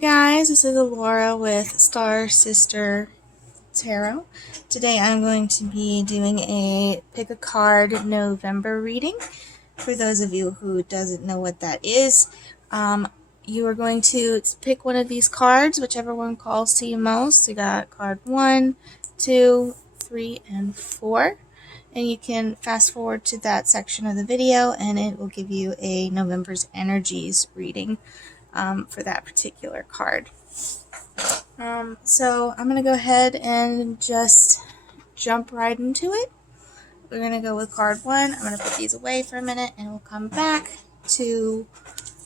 Hello guys, this is Laura with Star Sister Tarot. Today I'm going to be doing a pick a card November reading. For those of you who doesn't know what that is, you are going to pick one of these cards, whichever one calls to you most. You got card 1, 2, 3, and 4. And you can fast forward to that section of the video and it will give you a November's energies reading for that particular card. So I'm going to go ahead and just jump right into it. We're going to go with card 1. I'm going to put these away for a minute and we'll come back to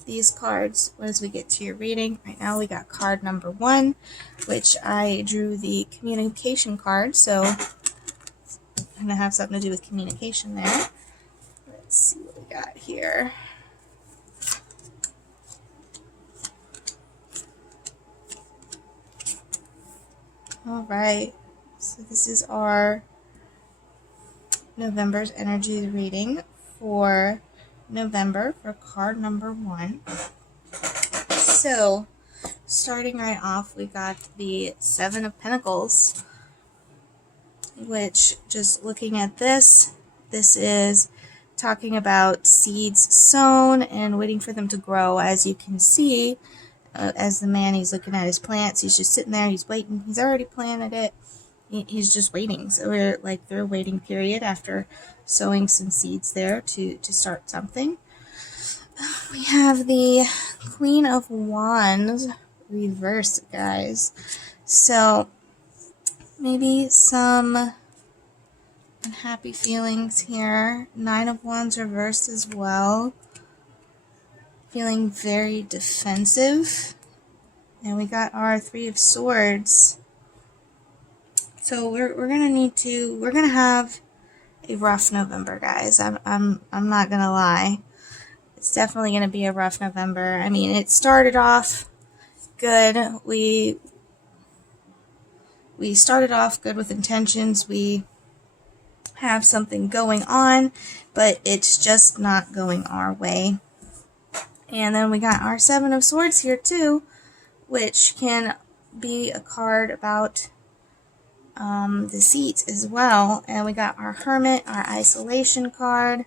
these cards as we get to your reading. Right now we got card number 1, which I drew the communication card, so I'm going to have something to do with communication there. Let's see what we got here. Alright, so this is our November's energy reading for November for card number 1. So, starting right off, we got the 7 of Pentacles, which, just looking at this is talking about seeds sown and waiting for them to grow. As you can see, as the man, he's looking at his plants, he's just sitting there, he's waiting, he's already planted it, he's just waiting. So we're like through a waiting period after sowing some seeds there to start something. We have the Queen of Wands reversed, guys. So maybe some unhappy feelings here. 9 of Wands reversed as well. Feeling very defensive. And we got our 3 of Swords. So we're gonna have a rough November, guys. I'm not gonna lie. It's definitely gonna be a rough November. I mean, it started off good. We started off good with intentions. We have something going on, but it's just not going our way. And then we got our 7 of Swords here too, which can be a card about deceit as well. And we got our Hermit, our isolation card.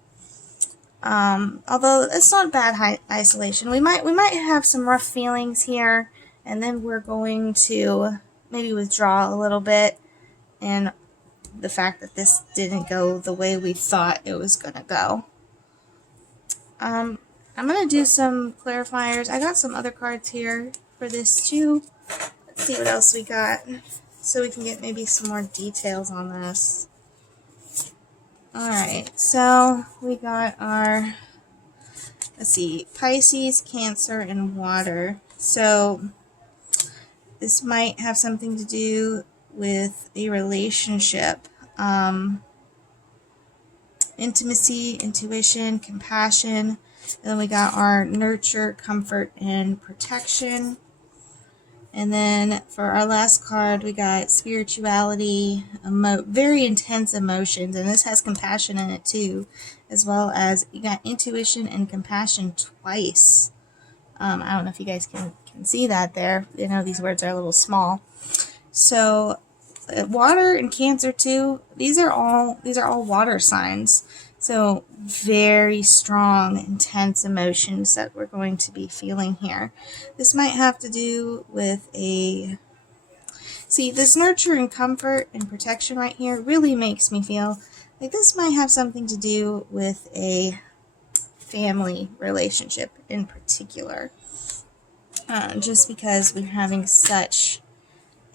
Although it's not bad isolation. We might have some rough feelings here, and then we're going to maybe withdraw a little bit, and the fact that this didn't go the way we thought it was gonna go. I'm gonna do some clarifiers. I got some other cards here for this too. Let's see what else we got, so we can get maybe some more details on this. Alright, so we got our, let's see, Pisces, Cancer, and Water. So this might have something to do with a relationship. Intimacy, intuition, compassion. And then we got our nurture, comfort, and protection. And then for our last card, we got spirituality, very intense emotions. And this has compassion in it too, as well as you got intuition and compassion twice. I don't know if you guys can see that there. You know, these words are a little small. So water and Cancer too, these are all water signs. So very strong, intense emotions that we're going to be feeling here. This might have to do with this nurture and comfort and protection right here really makes me feel like this might have something to do with a family relationship in particular. Just because we're having such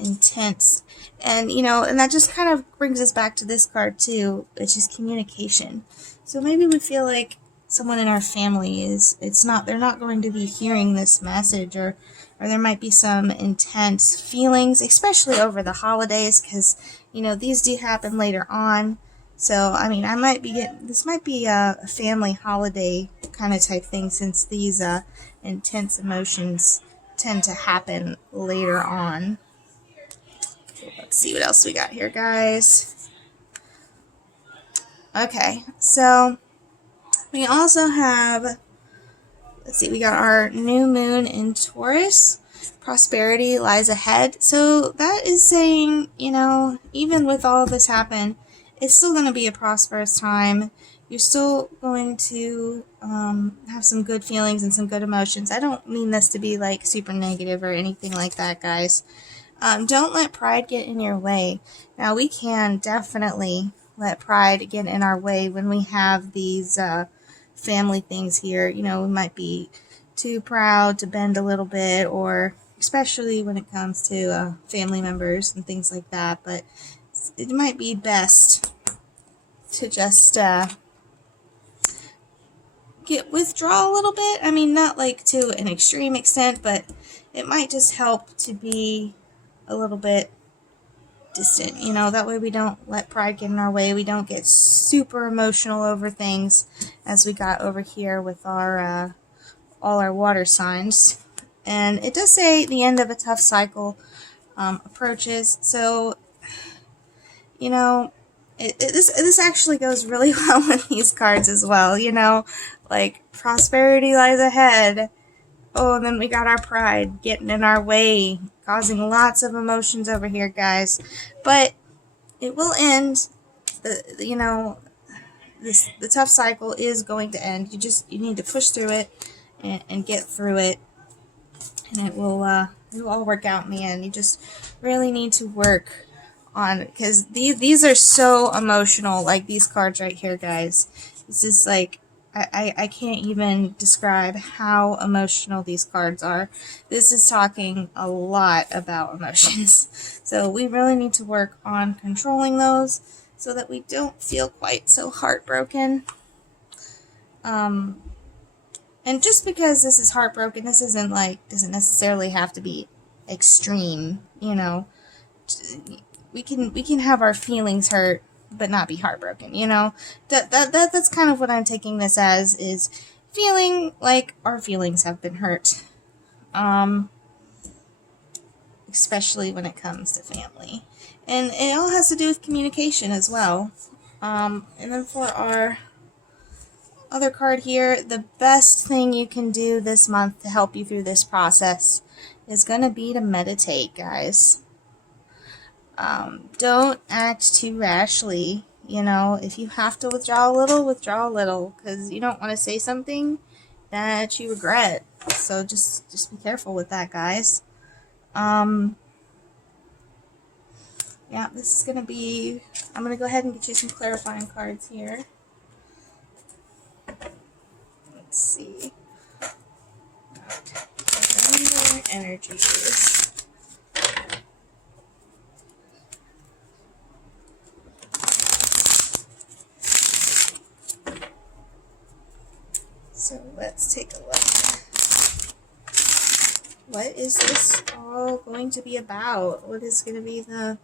intense, and that just kind of brings us back to this card too, which is communication. So maybe we feel like someone in our family they're not going to be hearing this message, or there might be some intense feelings, especially over the holidays, because these do happen later on. So I mean, this might be a family holiday kind of type thing, since these intense emotions tend to happen later on. Let's see what else we got here, guys. Okay, so we also have, let's see, we got our new moon in Taurus. prosperity lies ahead. So that is saying, you know, even with all of this happen, it's still going to be a prosperous time. You're still going to have some good feelings and some good emotions. I don't mean this to be like super negative or anything like that, guys. Don't let pride get in your way. Now, we can definitely let pride get in our way when we have these family things here. You know, we might be too proud to bend a little bit, or especially when it comes to family members and things like that. But it might be best to just withdraw a little bit. I mean, not like to an extreme extent, but it might just help to be a little bit distant, you know, that way we don't let pride get in our way. We don't get super emotional over things as we got over here with our all our water signs. And it does say the end of a tough cycle approaches, so you know, this actually goes really well with these cards as well, you know, like prosperity lies ahead. Oh, and then we got our pride getting in our way, causing lots of emotions over here, guys. But it will end. You know, the tough cycle is going to end. You need to push through it and get through it, and it will all work out in the end. You just really need to work on, because these are so emotional. Like these cards right here, guys. It's just like, I can't even describe how emotional these cards are. This is talking a lot about emotions. So we really need to work on controlling those so that we don't feel quite so heartbroken. And just because this is heartbroken, this isn't like, doesn't necessarily have to be extreme, you know. We can have our feelings hurt but not be heartbroken, you know. That's kind of what I'm taking this as, is feeling like our feelings have been hurt, especially when it comes to family, and it all has to do with communication as well. And then for our other card here, the best thing you can do this month to help you through this process is going to be to meditate, guys. Don't act too rashly. You know, if you have to withdraw a little, because you don't want to say something that you regret. So just be careful with that, guys. Yeah, this is gonna be, I'm gonna go ahead and get you some clarifying cards here. Let's see. Okay. Energies. So let's take a look. What is this all going to be about? What is going to be the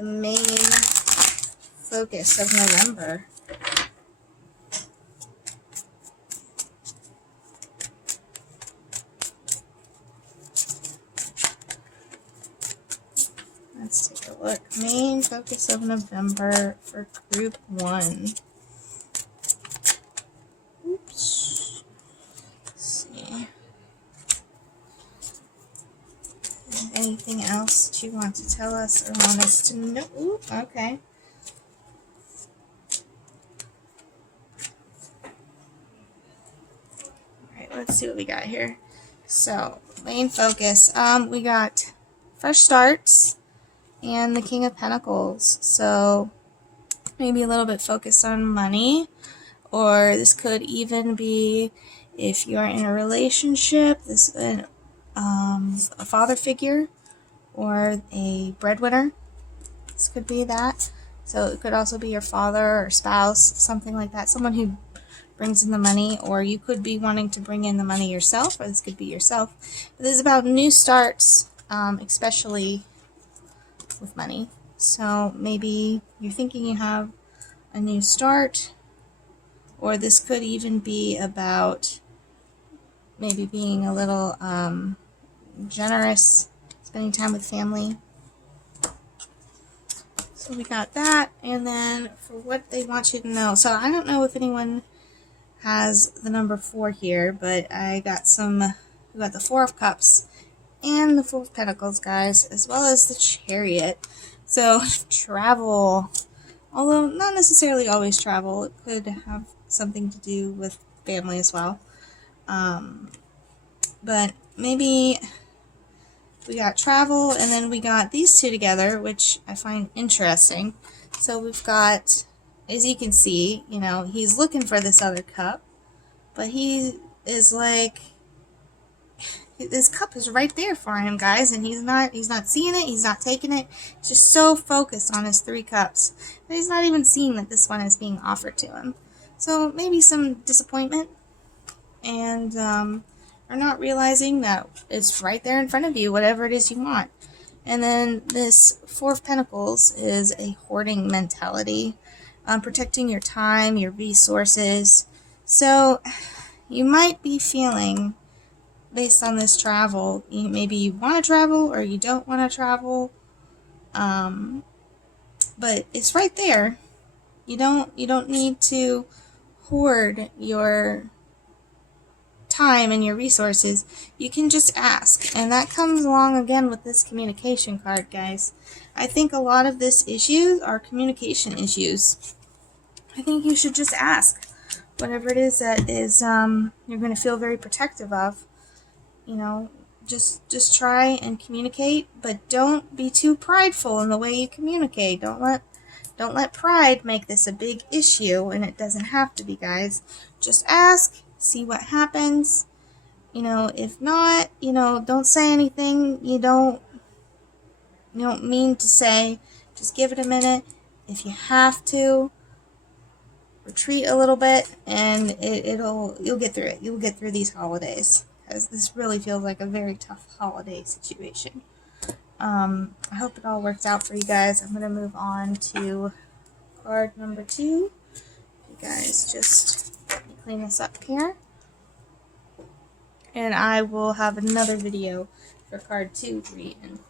main focus of November? Let's take a look. Main focus of November for Group 1. Oops. Let's see. Anything else that you want to tell us or want us to know? Ooh, okay. Alright, let's see what we got here. So, main focus. We got fresh starts and the King of Pentacles. So, maybe a little bit focused on money. Or this could even be if you're in a relationship, this a father figure or a breadwinner. This could be that. So it could also be your father or spouse, something like that. Someone who brings in the money, or you could be wanting to bring in the money yourself, or this could be yourself. But this is about new starts, especially with money. So maybe you're thinking you have a new start, or this could even be about maybe being a little generous, spending time with family. So we got that, and then for what they want you to know. So I don't know if anyone has the number 4 here, but I got we got the 4 of Cups, and the Fool of Pentacles, guys, as well as the Chariot. So, travel. Although, not necessarily always travel. It could have something to do with family as well. But maybe we got travel, and then we got these two together, which I find interesting. So we've got, as you can see, you know, he's looking for this other cup, but he is like, this cup is right there for him, guys, and he's not seeing it, he's not taking it. He's just so focused on his 3 cups that he's not even seeing that this one is being offered to him. So maybe some disappointment, and or not realizing that it's right there in front of you, whatever it is you want. And then this Four of Pentacles is a hoarding mentality, protecting your time, your resources. So you might be feeling, based on this travel, maybe you want to travel or you don't want to travel, but it's right there. You don't need to hoard your time and your resources. You can just ask, and that comes along again with this communication card, guys. I think a lot of this issues are communication issues. I think you should just ask whatever it is that is you're going to feel very protective of. You know, just try and communicate, but don't be too prideful in the way you communicate. Don't let pride make this a big issue, and it doesn't have to be, guys. Just ask, see what happens. You know, if not, you know, don't say anything you don't mean to say. Just give it a minute. If you have to, retreat a little bit, and you'll get through it. You'll get through these holidays, because this really feels like a very tough holiday situation. I hope it all works out for you guys. I'm going to move on to card number 2. You guys just clean this up here. And I will have another video for card 2, 3, and 4.